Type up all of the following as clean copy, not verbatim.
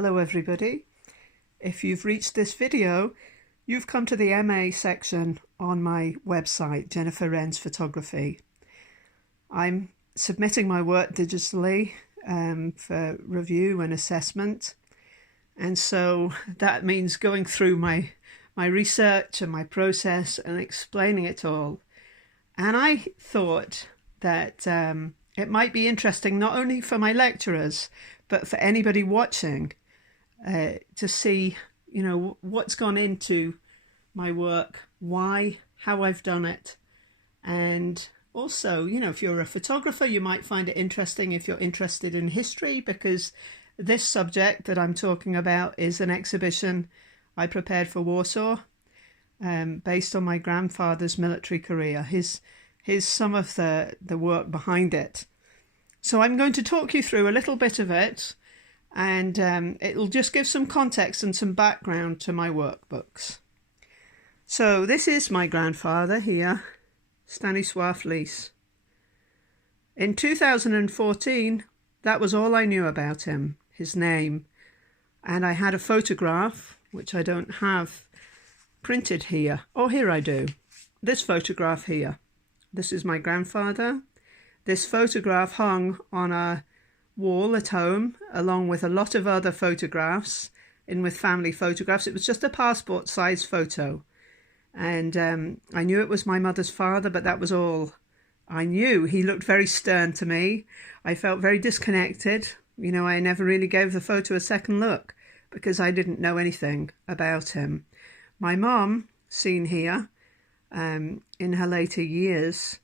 Hello everybody. If you've reached this video, you've come to the MA section on my website, Jennifer Wren's Photography. I'm submitting my work digitally for review and assessment, and so that means going through my research and my process and explaining it all. And I thought that it might be interesting not only for my lecturers but for anybody watching to see, what's gone into my work, why, how I've done it. And also, if you're a photographer, you might find it interesting if you're interested in history, because this subject that I'm talking about is an exhibition I prepared for Warsaw, based on my grandfather's military career. Here's some of the work behind it. So I'm going to talk you through a little bit of it, and it'll just give some context and some background to my workbooks. So this is my grandfather here, Stanisław Lis. In 2014, that was all I knew about him, his name. And I had a photograph, which I don't have printed here. Oh, here I do. This photograph here. This is my grandfather. This photograph hung on a wall at home, along with a lot of other photographs, in with family photographs. It was just a passport size photo. And I knew it was my mother's father, but that was all I knew. He looked very stern to me. I felt very disconnected. I never really gave the photo a second look because I didn't know anything about him. My mum, seen here, in her later years,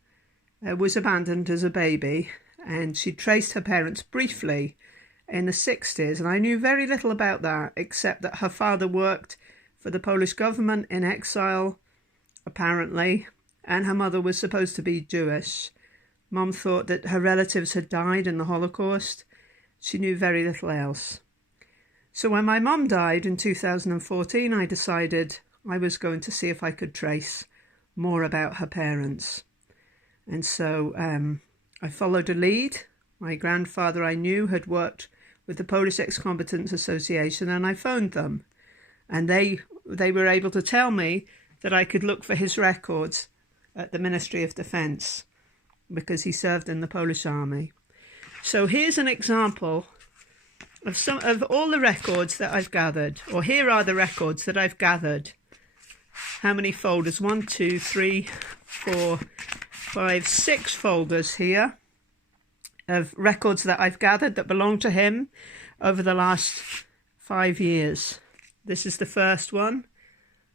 was abandoned as a baby, and she traced her parents briefly in the 60s, and I knew very little about that except that her father worked for the Polish government in exile, apparently, and her mother was supposed to be Jewish. Mum thought that her relatives had died in the Holocaust. She knew very little else. So when my mum died in 2014, I decided I was going to see if I could trace more about her parents. And so I followed a lead. My grandfather, I knew, had worked with the Polish Ex-Combatants Association, and I phoned them. And they were able to tell me that I could look for his records at the Ministry of Defence because he served in the Polish Army. So here's an example of some of all the records that I've gathered, or here are the records that I've gathered. How many folders? 1, 2, 3, 4, 5, 6 folders here of records that I've gathered that belong to him over the last 5 years. This is the first one,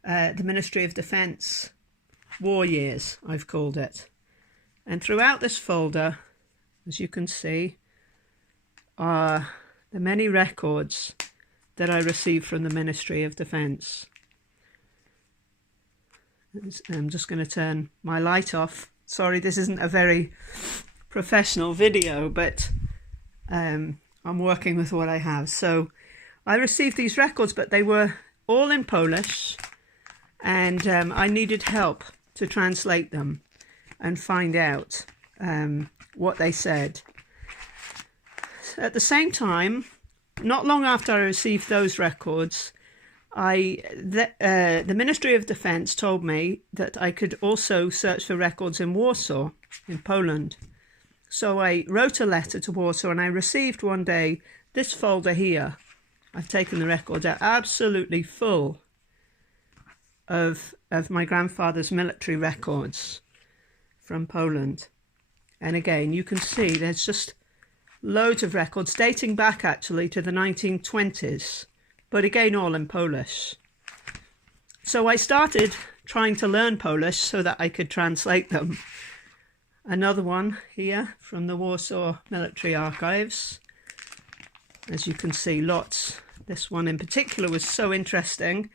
the Ministry of Defence, war years, I've called it. And throughout this folder, as you can see, are the many records that I received from the Ministry of Defence. I'm just going to turn my light off. Sorry, this isn't a very professional video, but I'm working with what I have. So I received these records, but they were all in Polish, and I needed help to translate them and find out what they said. At the same time, not long after I received those records, the Ministry of Defence told me that I could also search for records in Warsaw, in Poland. So I wrote a letter to Warsaw, and I received one day this folder here. I've taken the records out, absolutely full of my grandfather's military records from Poland. And again, you can see there's just loads of records dating back actually to the 1920s. But again, all in Polish. So I started trying to learn Polish so that I could translate them. Another one here from the Warsaw Military Archives. As you can see, lots. This one in particular was so interesting,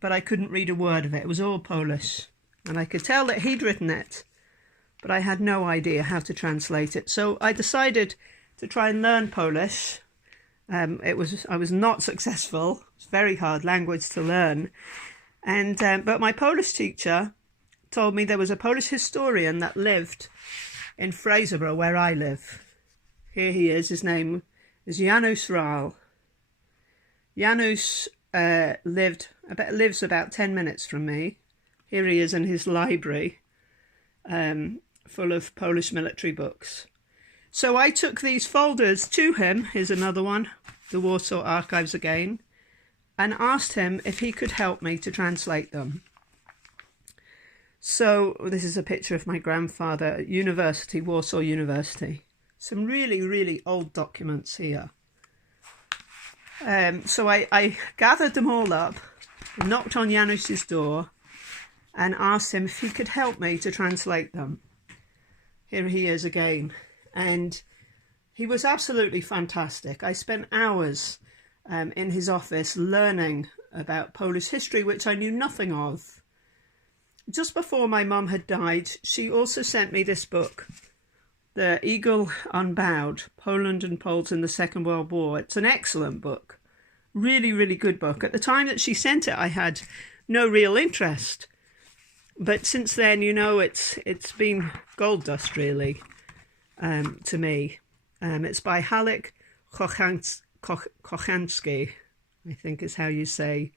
but I couldn't read a word of it. It was all Polish. And I could tell that he'd written it, but I had no idea how to translate it. So I decided to try and learn Polish. I was not successful. It's a very hard language to learn. But my Polish teacher told me there was a Polish historian that lived in Fraserburgh, where I live. Here he is. His name is Janusz Rall. Janusz lives about 10 minutes from me. Here he is in his library, full of Polish military books. So I took these folders to him, here's another one, the Warsaw Archives again, and asked him if he could help me to translate them. So this is a picture of my grandfather at university, Warsaw University. Some really, really old documents here. So I gathered them all up, knocked on Janusz's door, and asked him if he could help me to translate them. Here he is again. And he was absolutely fantastic. I spent hours in his office learning about Polish history, which I knew nothing of. Just before my mum had died, she also sent me this book, The Eagle Unbowed, Poland and Poles in the Second World War. It's an excellent book. Really, really good book. At the time that she sent it, I had no real interest. But since then, you know, it's been gold dust, really, to me. It's by Halek Kochanski, I think is how you say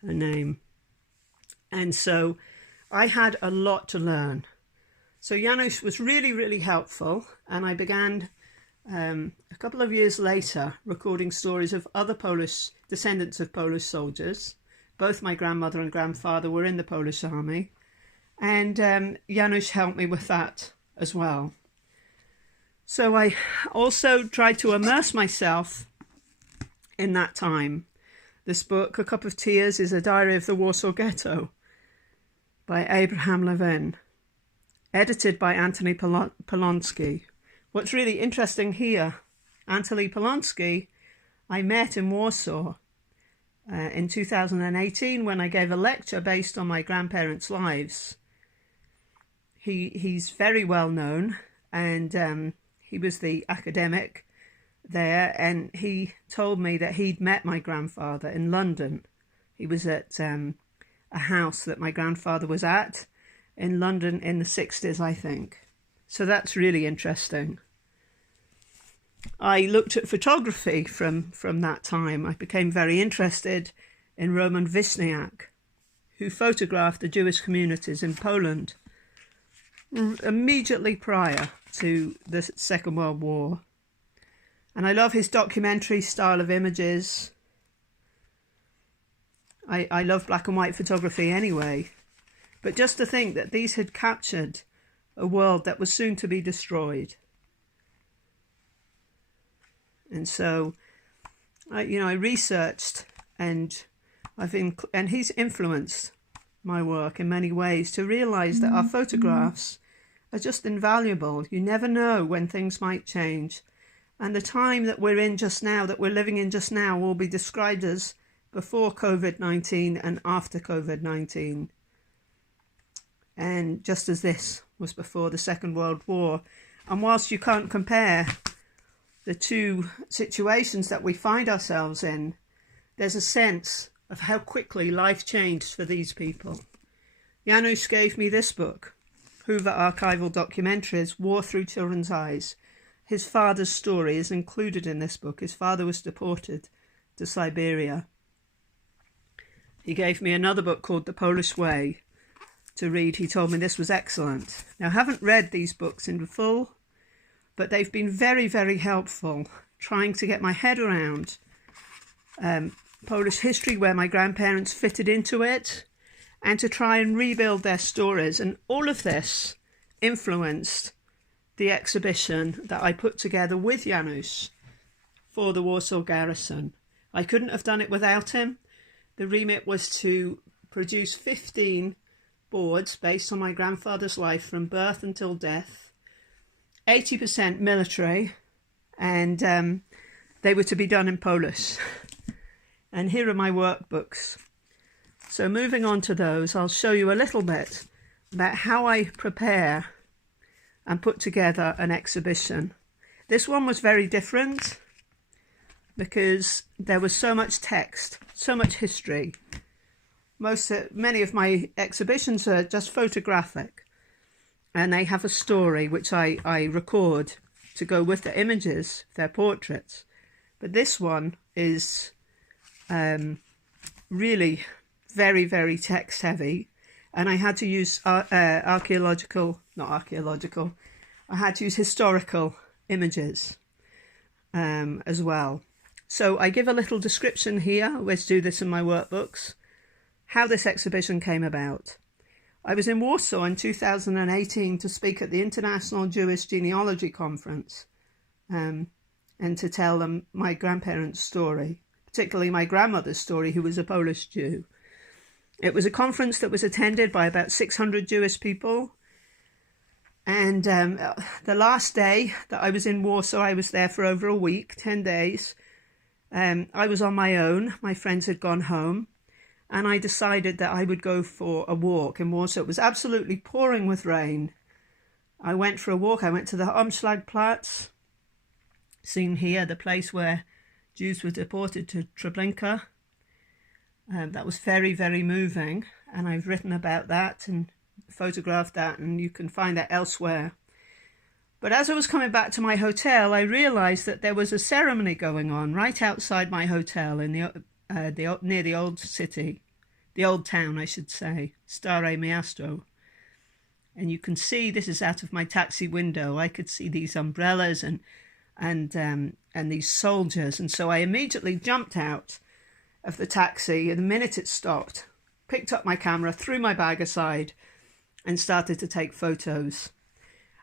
her name. And so I had a lot to learn. So Janusz was really, really helpful, and I began a couple of years later recording stories of other descendants of Polish soldiers. Both my grandmother and grandfather were in the Polish army, and Janusz helped me with that as well. So I also tried to immerse myself in that time. This book, A Cup of Tears, is a diary of the Warsaw Ghetto by Abraham Levin, edited by Antony Polonsky. What's really interesting here, Antony Polonsky, I met in Warsaw in 2018 when I gave a lecture based on my grandparents' lives. He's very well known, and he was the academic there, and he told me that he'd met my grandfather in London. He was at a house that my grandfather was at in London in the 60s, I think. So that's really interesting. I looked at photography from that time. I became very interested in Roman Wisniak, who photographed the Jewish communities in Poland immediately prior to the Second World War. And I love his documentary style of images. I love black and white photography anyway. But just to think that these had captured a world that was soon to be destroyed. And so, I researched, and he's influenced my work in many ways to realise that our photographs are just invaluable. You never know when things might change. And the time that we're in just now, that we're living in just now, will be described as before COVID-19 and after COVID-19. And just as this was before the Second World War. And whilst you can't compare the two situations that we find ourselves in, there's a sense of how quickly life changed for these people. Janusz gave me this book, Hoover Archival Documentaries, War Through Children's Eyes. His father's story is included in this book. His father was deported to Siberia. He gave me another book called The Polish Way to read. He told me this was excellent. Now, I haven't read these books in full, but they've been very, very helpful trying to get my head around Polish history, where my grandparents fitted into it, and to try and rebuild their stories. And all of this influenced the exhibition that I put together with Janusz for the Warsaw Garrison. I couldn't have done it without him. The remit was to produce 15 boards based on my grandfather's life from birth until death, 80% military, and they were to be done in Polish. And here are my workbooks. So moving on to those, I'll show you a little bit about how I prepare and put together an exhibition. This one was very different because there was so much text, so much history. Many of my exhibitions are just photographic, and they have a story which I record to go with the images, their portraits. But this one is really very, very text heavy. And I had to use I had to use historical images as well. So I give a little description here, I always do this in my workbooks, how this exhibition came about. I was in Warsaw in 2018 to speak at the International Jewish Genealogy Conference and to tell them my grandparents' story, particularly my grandmother's story, who was a Polish Jew. It was a conference that was attended by about 600 Jewish people. And the last day that I was in Warsaw, I was there for over a week, 10 days. I was on my own. My friends had gone home. And I decided that I would go for a walk in Warsaw. It was absolutely pouring with rain. I went for a walk. I went to the Umschlagplatz, seen here, the place where Jews were deported to Treblinka. That was very, very moving. And I've written about that and photographed that, and you can find that elsewhere. But as I was coming back to my hotel, I realized that there was a ceremony going on right outside my hotel in near the old city, the old town, I should say, Stare Miasto. And you can see, this is out of my taxi window, I could see these umbrellas and these soldiers. And so I immediately jumped out of the taxi, and the minute it stopped, picked up my camera, threw my bag aside, and started to take photos.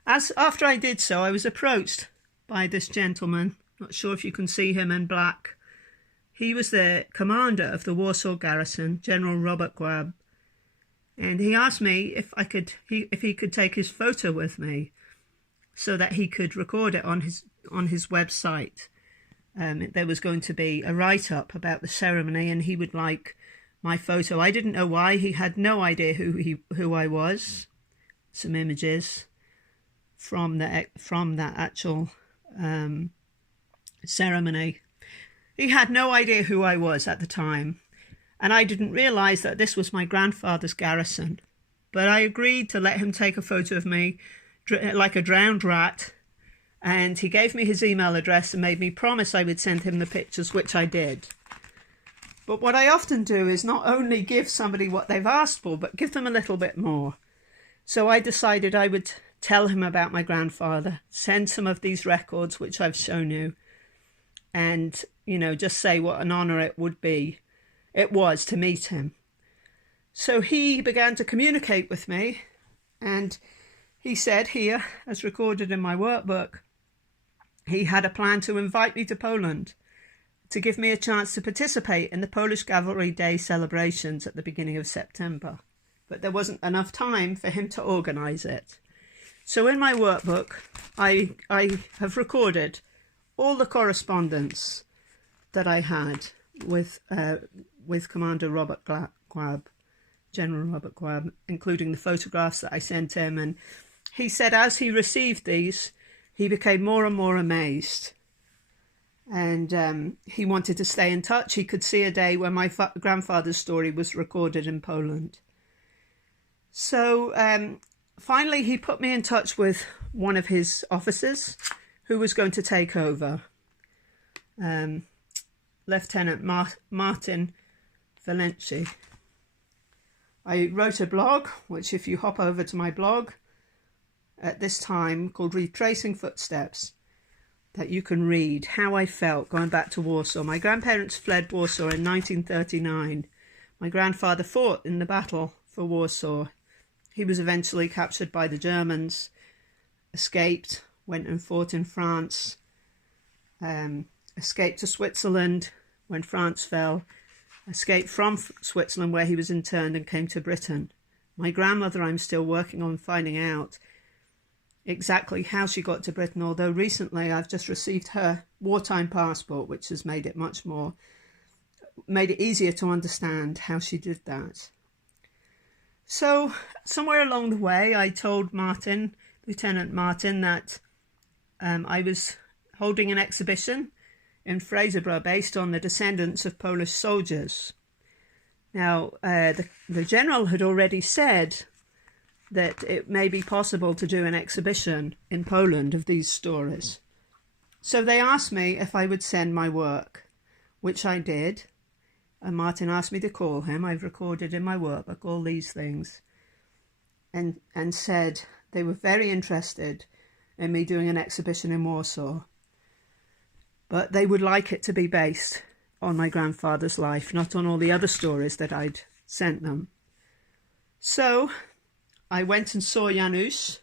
After I did so, I was approached by this gentleman, not sure if you can see him in black. He was the commander of the Warsaw Garrison, General Robert Gwab, and he asked me if he could take his photo with me, so that he could record it on his website. There was going to be a write-up about the ceremony, and he would like my photo. I didn't know why. He had no idea who I was. Some images from that actual ceremony. He had no idea who I was at the time, and I didn't realise that this was my grandfather's garrison. But I agreed to let him take a photo of me like a drowned rat, and he gave me his email address and made me promise I would send him the pictures, which I did. But what I often do is not only give somebody what they've asked for, but give them a little bit more. So I decided I would tell him about my grandfather, send some of these records, which I've shown you, and, just say what an honour it was to meet him. So he began to communicate with me, and he said here, as recorded in my workbook, he had a plan to invite me to Poland, to give me a chance to participate in the Polish Cavalry Day celebrations at the beginning of September. But there wasn't enough time for him to organise it. So in my workbook, I have recorded all the correspondence that I had with Commander Robert Gwab, General Robert Gwab, including the photographs that I sent him. And he said as he received these, he became more and more amazed. And he wanted to stay in touch. He could see a day when my grandfather's story was recorded in Poland. So finally, he put me in touch with one of his officers who was going to take over, Lieutenant Martin Valenci. I wrote a blog, which if you hop over to my blog at this time, called Retracing Footsteps, that you can read how I felt going back to Warsaw. My grandparents fled Warsaw in 1939. My grandfather fought in the battle for Warsaw. He was eventually captured by the Germans, escaped, went and fought in France, escaped to Switzerland when France fell, escaped from Switzerland where he was interned, and came to Britain. My grandmother, I'm still working on finding out exactly how she got to Britain, although recently I've just received her wartime passport, which has made it easier to understand how she did that. So somewhere along the way, I told Lieutenant Martin, that I was holding an exhibition in Fraserburgh based on the descendants of Polish soldiers. Now, the general had already said that it may be possible to do an exhibition in Poland of these stories. So they asked me if I would send my work, which I did. And Martin asked me to call him. I've recorded in my workbook all these things, and said they were very interested in me doing an exhibition in Warsaw, but they would like it to be based on my grandfather's life, not on all the other stories that I'd sent them. So I went and saw Janusz,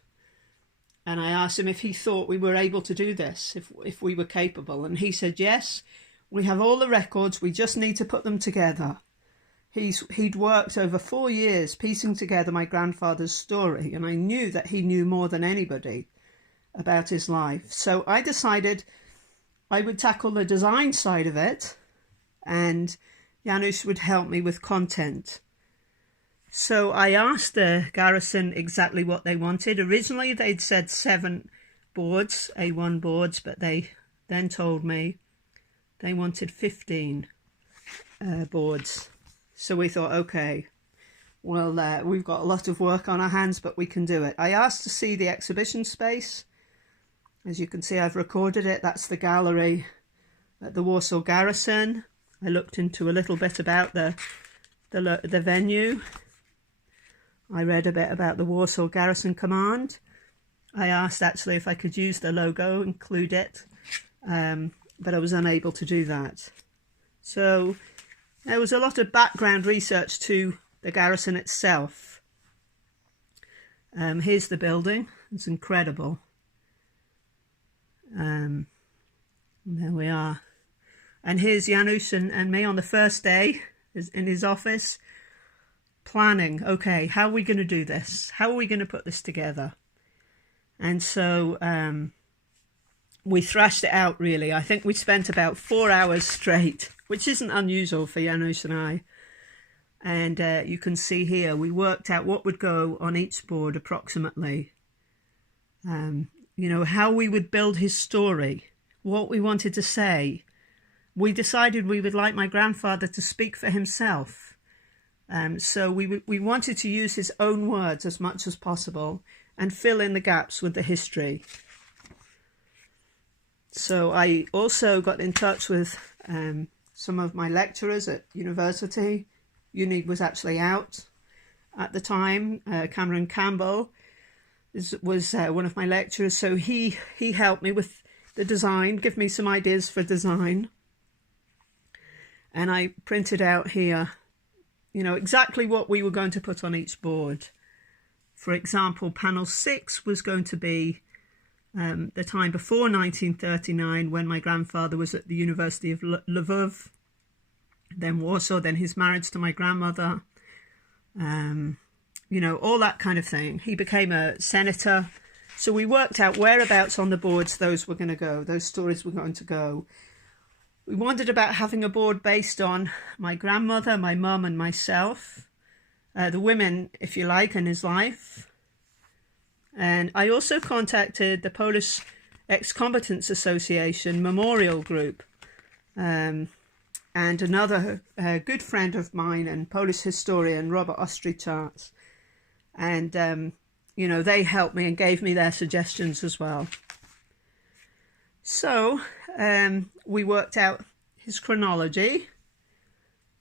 and I asked him if he thought we were able to do this, if we were capable. And he said, yes, we have all the records, we just need to put them together. He'd worked over 4 years piecing together my grandfather's story, and I knew that he knew more than anybody about his life. So I decided I would tackle the design side of it, and Janusz would help me with content. So I asked the garrison exactly what they wanted. Originally they'd said 7 boards, A1 boards, but they then told me they wanted 15 boards. So we thought, okay, well, we've got a lot of work on our hands, but we can do it. I asked to see the exhibition space. As you can see, I've recorded it. That's the gallery at the Warsaw Garrison. I looked into a little bit about the venue. I read a bit about the Warsaw Garrison Command. I asked actually if I could use the logo, include it, but I was unable to do that. So there was a lot of background research to the garrison itself. Here's the building. It's incredible. There we are. And here's Janusz and me on the first day in his office, planning, okay, how are we going to do this? How are we going to put this together? And so we thrashed it out, really. I think we spent about 4 hours straight, which isn't unusual for Janusz and I. And you can see here, we worked out what would go on each board approximately. You know, how we would build his story, what we wanted to say. We decided we would like my grandfather to speak for himself. So we wanted to use his own words as much as possible and fill in the gaps with the history. So I also got in touch with some of my lecturers at university. Uni was actually out at the time. Cameron Campbell was one of my lecturers, so he helped me with the design, give me some ideas for design. And I printed out here, you know, exactly what we were going to put on each board. For example, panel 6 was going to be the time before 1939, when my grandfather was at the University of Lvov, then Warsaw, then his marriage to my grandmother, you know, all that kind of thing. He became a senator. So we worked out whereabouts on the boards those were going to go, those stories were going to go. We wondered about having a board based on my grandmother, my mum and myself, the women, if you like, in his life. And I also contacted the Polish Ex-Combatants Association Memorial Group, and another good friend of mine and Polish historian, Robert Ostricharz. And, you know, they helped me and gave me their suggestions as well. So we worked out his chronology,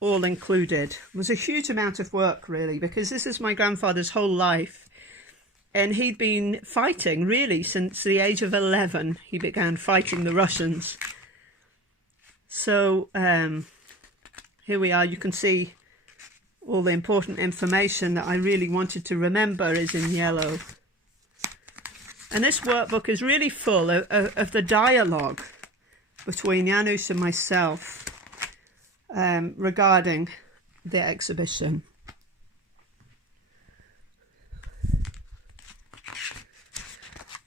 all included. It was a huge amount of work, really, because this is my grandfather's whole life. And he'd been fighting, really, since the age of 11. He began fighting the Russians. So here we are. You can see all the important information that I really wanted to remember is in yellow. And this workbook is really full of the dialogue between Janusz and myself regarding the exhibition.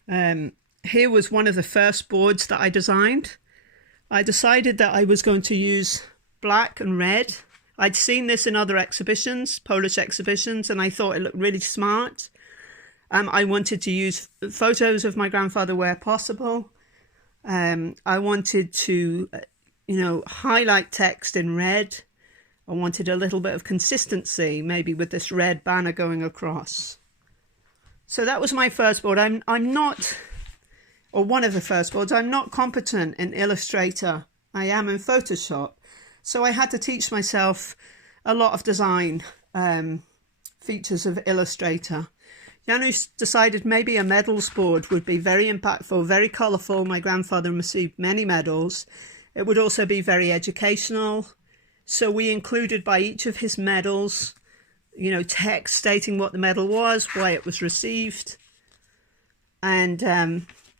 Here was one of the first boards that I designed. I decided that I was going to use black and red. I'd seen this in other exhibitions, Polish exhibitions, and I thought it looked really smart. I wanted to use photos of my grandfather where possible. I wanted to, you know, highlight text in red. I wanted a little bit of consistency, maybe with this red banner going across. So that was my first board. I'm not, or one of the first boards, I'm not competent in Illustrator. I am in Photoshop, So I had to teach myself a lot of design features of Illustrator. Janusz decided maybe a medals board would be very impactful, very colourful. My grandfather received many medals. It would also be very educational. So we included by each of his medals, you know, text stating what the medal was, why it was received. And,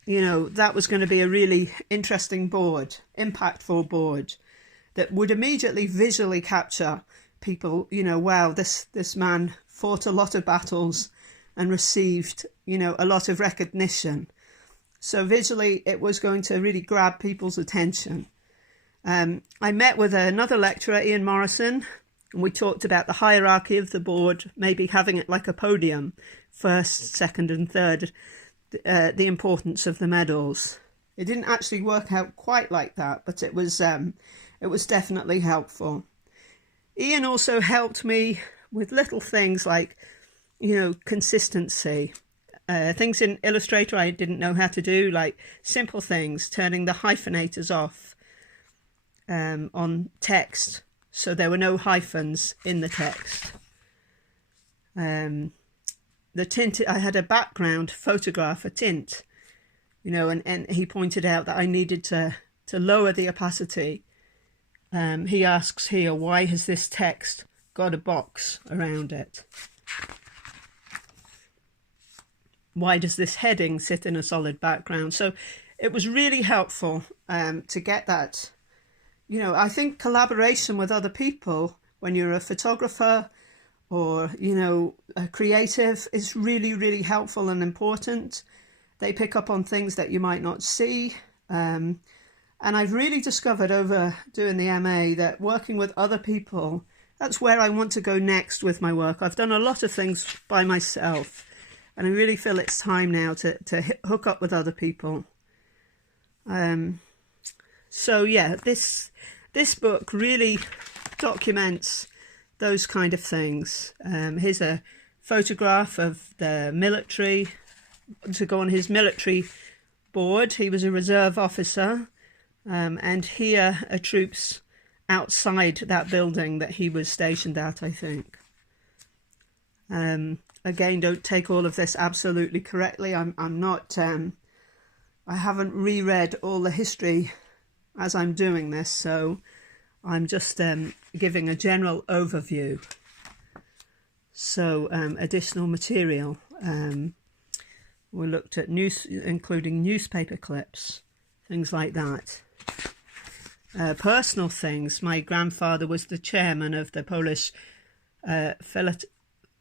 you know, that was going to be a really interesting board, impactful board that would immediately visually capture people, you know, wow, this man fought a lot of battles and received, you know, a lot of recognition. So visually, it was going to really grab people's attention. I met with another lecturer, Ian Morrison, and we talked about the hierarchy of the board, maybe having it like a podium, first, second and third, the importance of the medals. It didn't actually work out quite like that, but it was definitely helpful. Ian also helped me with little things like, you know, consistency. Things in Illustrator I didn't know how to do, like simple things, turning the hyphenators off on text, so there were no hyphens in the text. The tint, I had a background photograph, a tint, you know, and he pointed out that I needed to lower the opacity. He asks here, why has this text got a box around it? Why does this heading sit in a solid background? So it was really helpful to get that. You know, I think collaboration with other people when you're a photographer or, you know, a creative is really, really helpful and important. They pick up on things that you might not see. And I've really discovered over doing the MA that working with other people, that's where I want to go next with my work. I've done a lot of things by myself, and I really feel it's time now to hook up with other people. So yeah, this book really documents those kind of things. Here's a photograph of the military, to go on his military board. He was a reserve officer, and here are troops outside that building that he was stationed at, I think. Again, don't take all of this absolutely correctly. I'm not, I haven't reread all the history as I'm doing this, so I'm just giving a general overview. So additional material. We looked at including newspaper clips, things like that. Personal things. My grandfather was the chairman of the Polish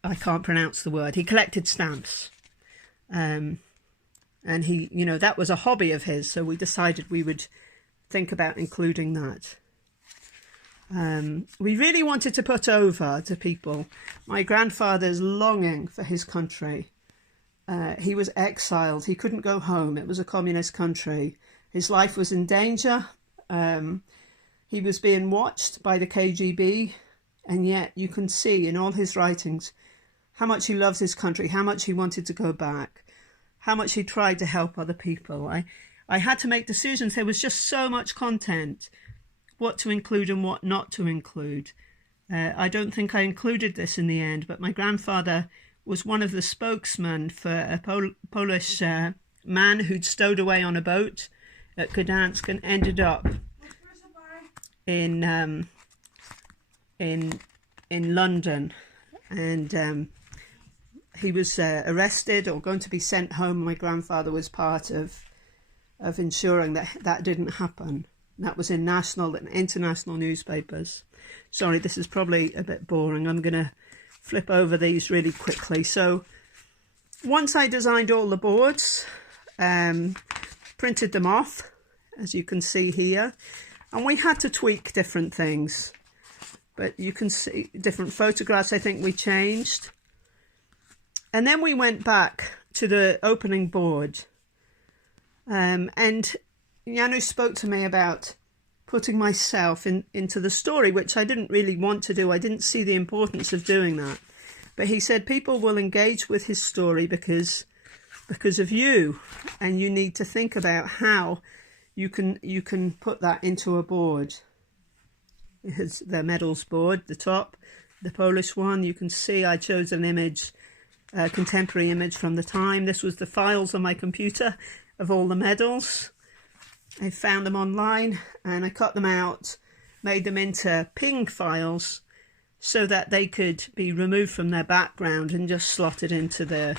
I can't pronounce the word. He collected stamps. And he, you know, that was a hobby of his, so we decided we would think about including that. We really wanted to put over to people my grandfather's longing for his country. He was exiled. He couldn't go home. It was a communist country. His life was in danger. He was being watched by the KGB, and yet you can see in all his writings how much he loves his country, how much he wanted to go back, how much he tried to help other people. I had to make decisions. There was just so much content, what to include and what not to include. I don't think I included this in the end, but my grandfather was one of the spokesmen for a Polish man who'd stowed away on a boat at Gdansk and ended up in London, and he was arrested or going to be sent home. My grandfather was part of ensuring that that didn't happen. That was in national and international newspapers. Sorry, this is probably a bit boring. I'm going to flip over these really quickly. So once I designed all the boards, printed them off, as you can see here, and we had to tweak different things. But you can see different photographs I think we changed. And then we went back to the opening board. And Janusz spoke to me about putting myself into the story, which I didn't really want to do. I didn't see the importance of doing that. But he said people will engage with his story because of you, and you need to think about how you can put that into a board. the medals board, the top, the Polish one. You can see I chose an image, a contemporary image from the time. This was the files on my computer of all the medals. I found them online and I cut them out, made them into ping files so that they could be removed from their background and just slotted into the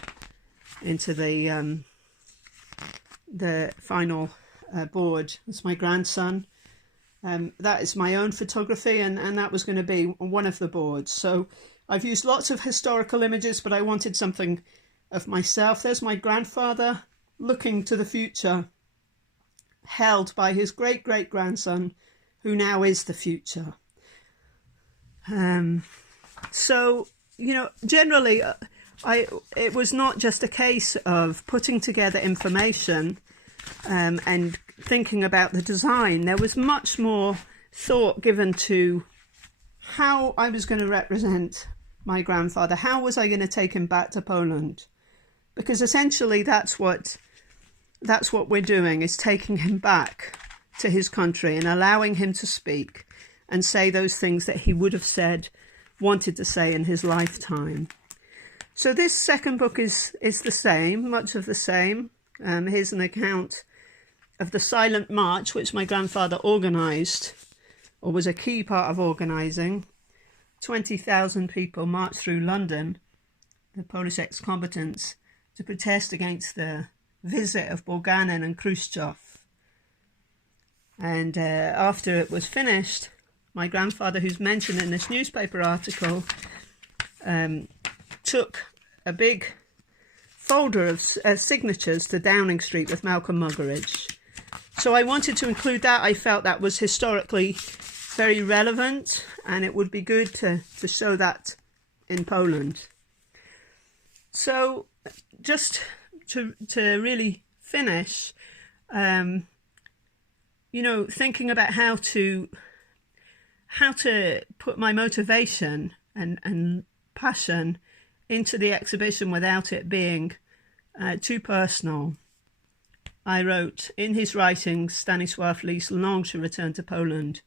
final board. It's my grandson. That is my own photography, and that was going to be one of the boards. So I've used lots of historical images, but I wanted something of myself. There's my grandfather looking to the future, held by his great-great-grandson, who now is the future. So, you know, generally, it was not just a case of putting together information and thinking about the design. There was much more thought given to how I was going to represent my grandfather. How was I going to take him back to Poland? Because essentially that's what we're doing, is taking him back to his country and allowing him to speak and say those things that he would have said, wanted to say in his lifetime. So this second book is the same, much of the same. Here's an account of the silent march, which my grandfather organised, or was a key part of organising. 20,000 people marched through London, the Polish ex-combatants, to protest against the visit of Bulganin and Khrushchev. And after it was finished, my grandfather, who's mentioned in this newspaper article, took a big folder of signatures to Downing Street with Malcolm Muggeridge. So I wanted to include that. I felt that was historically very relevant, and it would be good to show that in Poland. So just to really finish, you know, thinking about how to put my motivation and passion into the exhibition without it being too personal. I wrote, in his writings, Stanisław Lis longed to return to Poland,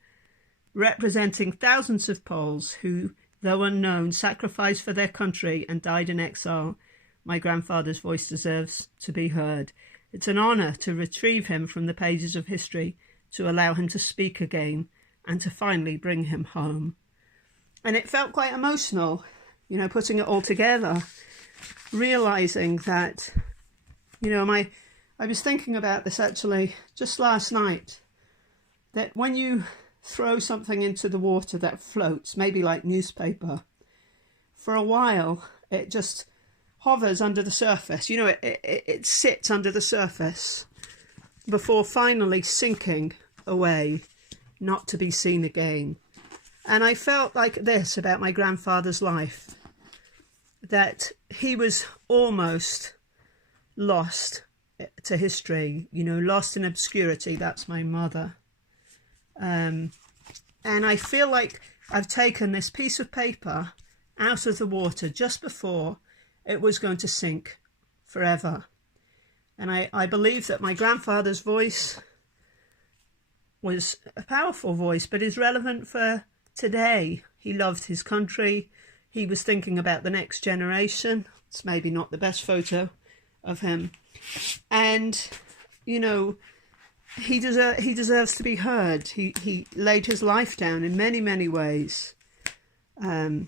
representing thousands of Poles who, though unknown, sacrificed for their country and died in exile. My grandfather's voice deserves to be heard. It's an honour to retrieve him from the pages of history, to allow him to speak again, and to finally bring him home. And it felt quite emotional, you know, putting it all together, realising that, you know, I was thinking about this actually just last night, that when you throw something into the water that floats, maybe like newspaper, for a while it just hovers under the surface. You know, it sits under the surface before finally sinking away, not to be seen again. And I felt like this about my grandfather's life, that he was almost lost to history, you know, lost in obscurity. That's my mother. And I feel like I've taken this piece of paper out of the water just before it was going to sink forever. And I believe that my grandfather's voice was a powerful voice, but is relevant for today. He loved his country. He was thinking about the next generation. It's maybe not the best photo of him. And, you know, he deserves to be heard. He laid his life down in many, many ways. We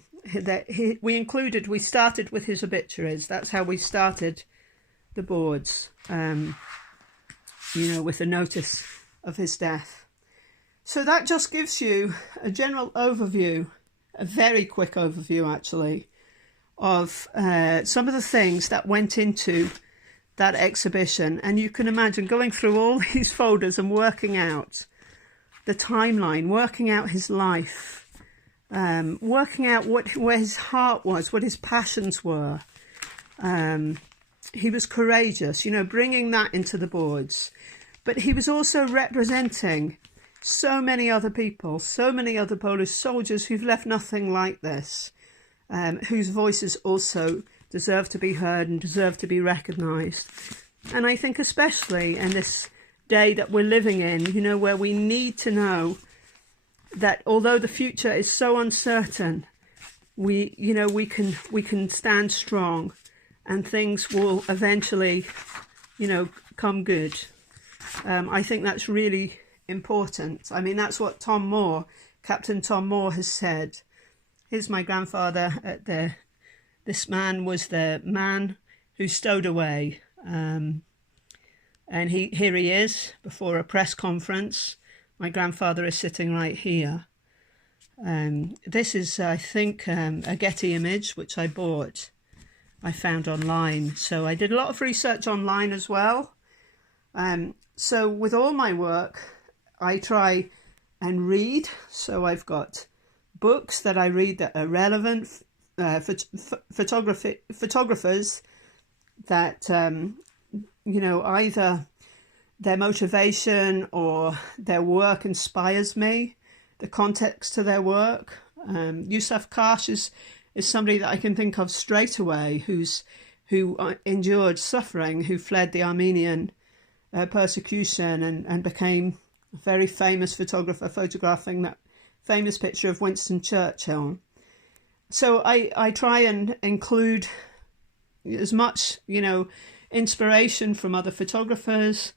started with his obituaries. That's how we started the boards, you know, with a notice of his death. So that just gives you a general overview, a very quick overview actually, of some of the things that went into that exhibition. And you can imagine going through all these folders and working out the timeline, working out his life, working out where his heart was, what his passions were. He was courageous, you know, bringing that into the boards. But he was also representing so many other people, so many other Polish soldiers who've left nothing like this, whose voices also deserve to be heard and deserve to be recognised. And I think especially in this day that we're living in, you know, where we need to know that although the future is so uncertain, we can stand strong, and things will eventually, come good. I think that's really important. I mean, that's what Captain Tom Moore has said. Here's my grandfather this man was the man who stowed away. And here he is before a press conference. My grandfather is sitting right here. This is, I think, a Getty image, which I found online. So I did a lot of research online as well. So with all my work, I try and read. So I've got books that I read that are relevant, photographers that, either their motivation or their work inspires me, the context to their work. Yusuf Karsh is somebody that I can think of straight away, who endured suffering, who fled the Armenian persecution and became a very famous photographer, photographing that famous picture of Winston Churchill. So I try and include as much, inspiration from other photographers.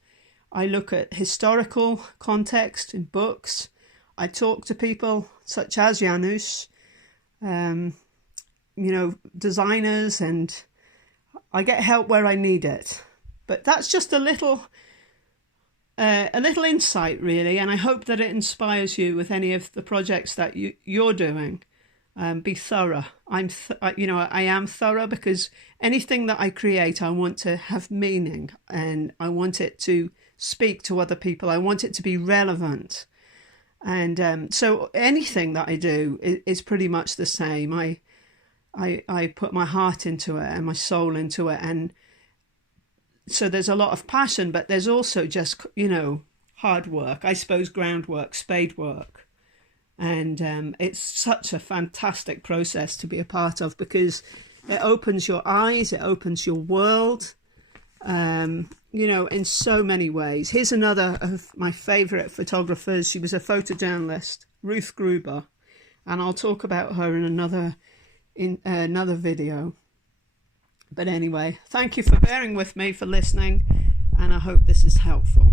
I look at historical context in books. I talk to people such as Janusz, designers, and I get help where I need it. But that's just a little insight, really, and I hope that it inspires you with any of the projects that you're doing. Be thorough. I am thorough, because anything that I create, I want to have meaning, and I want it to speak to other people. I want it to be relevant. And so anything that I do is pretty much the same. I put my heart into it and my soul into it. And so there's a lot of passion, but there's also just, hard work, I suppose, groundwork, spade work. And it's such a fantastic process to be a part of, because it opens your eyes, it opens your world, in so many ways. Here's another of my favourite photographers. She was a photojournalist, Ruth Gruber, and I'll talk about her in another video. But anyway, thank you for bearing with me, for listening, and I hope this is helpful.